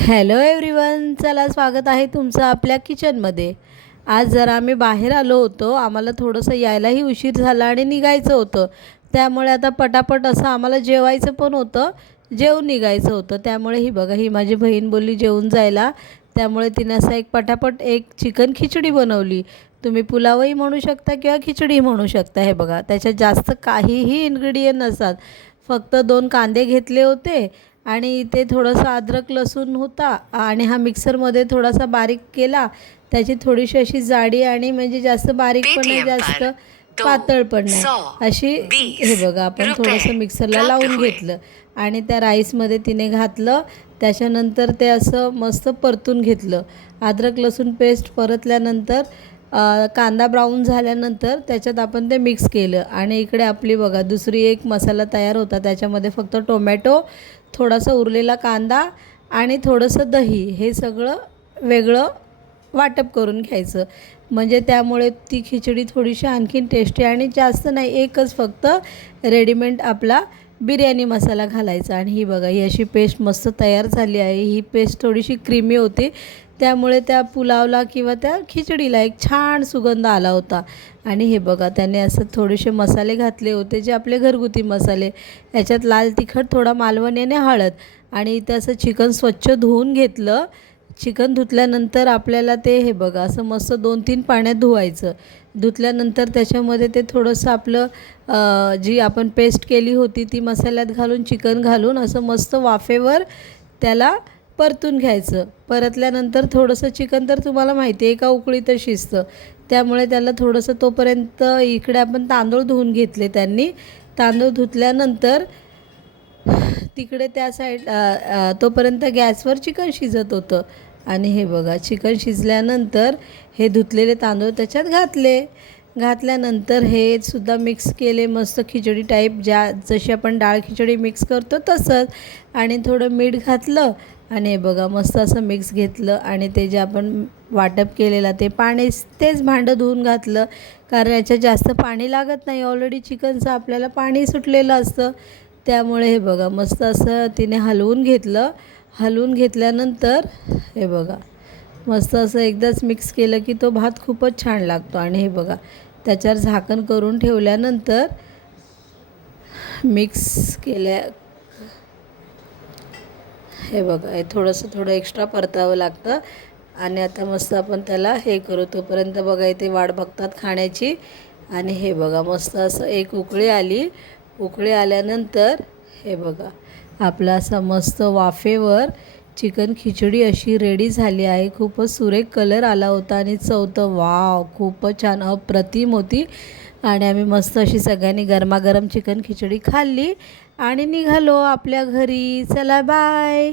Hello everyone, चला स्वागत आहे तुमचं आपल्या किचनमध्ये. आज जरा आम्ही बाहेर आलो होतो. आम्हाला थोडंसं यायलाही उशीर झाला आणि निघायचं होतं. त्यामुळे आता पटापट असं आम्हाला जेवायचं पण होतं, जेवून निघायचं होतं. त्यामुळे ही बघा, ही माझी बहीण बोलली जेवून जायला. त्यामुळे तिने असं एक पटापट एक चिकन खिचडी बनवली. तुम्ही पुलावही म्हणू शकता किंवा खिचडी म्हणू शकता. हे बघा, त्याच्यात जास्त काहीही इन्ग्रेडियंट नसतात. फक्त 2 कांदे घेतले होते आणि इथे थोडंसं अद्रक लसूण होता आणि हा मिक्सरमध्ये थोडासा बारीक केला. त्याची थोडीशी अशी जाडी आणि म्हणजे जास्त बारीक पण नाही, जास्त पातळ पण नाही अशी. हे बघा, आपण थोडंसं मिक्सरला लावून घेतलं आणि त्या राईसमध्ये तिने घातलं. त्याच्यानंतर ते असं मस्त परतून घेतलं. अद्रक लसूण पेस्ट परतल्यानंतर कांदा ब्राऊन झाल्यानंतर त्याच्यात आपण ते मिक्स केलं आणि इकडे आपली बघा दुसरी एक मसाला तयार होता. त्याच्यामध्ये फक्त टोमॅटो, थोडासा उरलेला कांदा आणि थोडंसं दही, हे सगळं वेगळं वाटप करून घ्यायचं. म्हणजे त्यामुळे ती खिचडी थोडीशी आणखीन टेस्टी आणि जास्त नाही, एकच फक्त रेडीमेड आपला बिर्याणी मसाला घालायचा. आणि ही बघा, ही अशी पेस्ट मस्त तयार झाली आहे. ही पेस्ट थोडीशी क्रीमी होती, त्यामुळे त्या पुलावला किंवा त्या खिचडीला एक छान सुगंध आला होता. आणि हे बघा, त्याने असं थोडेसे मसाले घातले होते, जे आपले घरगुती मसाले. याच्यात लाल तिखट, थोडा मालवणी आणि हळद. आणि इथे असं चिकन स्वच्छ धुवून घेतलं. चिकन धुतल्यानंतर आपल्याला ते हे बघा असं मस्त 2-3 पाण्यात धुवायचं. धुतल्यानंतर त्याच्यामध्ये ते थोडंसं आपलं जी आपण पेस्ट केली होती ती मसाल्यात घालून, चिकन घालून असं मस्त वाफेवर त्याला परतून घ्यायचं. परतल्यानंतर थोडंसं चिकन तर तुम्हाला माहिती आहे एका उकळीत शिजतं, त्यामुळे त्याला थोडंसं तोपर्यंत इकडे आपण तांदूळ धुवून घेतले. त्यांनी तांदूळ धुतल्यानंतर तिकडे त्या साईड तोपर्यंत गॅसवर चिकन शिजत होतं. आणि हे बघा, चिकन शिजल्यानंतर हे धुतलेले तांदूळ त्याच्यात घातल्यानंतर हे सुद्धा मिक्स केले मस्त खिचडी टाईप, जशी आपण डाळ खिचडी मिक्स करतो तसंच. आणि थोडं मीठ घातलं आणि हे बघा मस्त असं मिक्स घेतलं. आणि ते जे आपण वाटप केलेलं ते पाणी, तेच भांडं धुवून घातलं, कारण याच्यात जास्त पाणी लागत नाही. ऑलरेडी चिकनचं आपल्याला पाणी सुटलेलं असतं. त्यामुळे हे बघा मस्त असं तिने हलवून घेतलं. हलवून घेतल्यानंतर हे बघा मस्त असं एकदाच मिक्स केलं की तो भात खूपच छान लागतो. आणि हे बघा, त्याच्यावर झाकण करून ठेवल्यानंतर मिक्स केल्या. हे बघा, हे थोडं एक्स्ट्रा परतावं लागतं. आणि आता मस्त आपण त्याला हे करू, तोपर्यंत बघा इथे वाट बघतात खाण्याची. आणि हे बघा मस्त असं एक उकळी आली. उकळी आल्यानंतर हे बघा, आपला असा मस्त वाफेवर चिकन खिचडी अशी रेडी झाली आहे. खूपच सुरेख कलर आला होता आणि चव तर वाव, खूपच छान अप्रतिम होती. आणि आम्ही मस्त अशी सगळ्यांनी गरमागरम चिकन खिचडी खाल्ली आणि निघालो आपल्या घरी. चला बाय.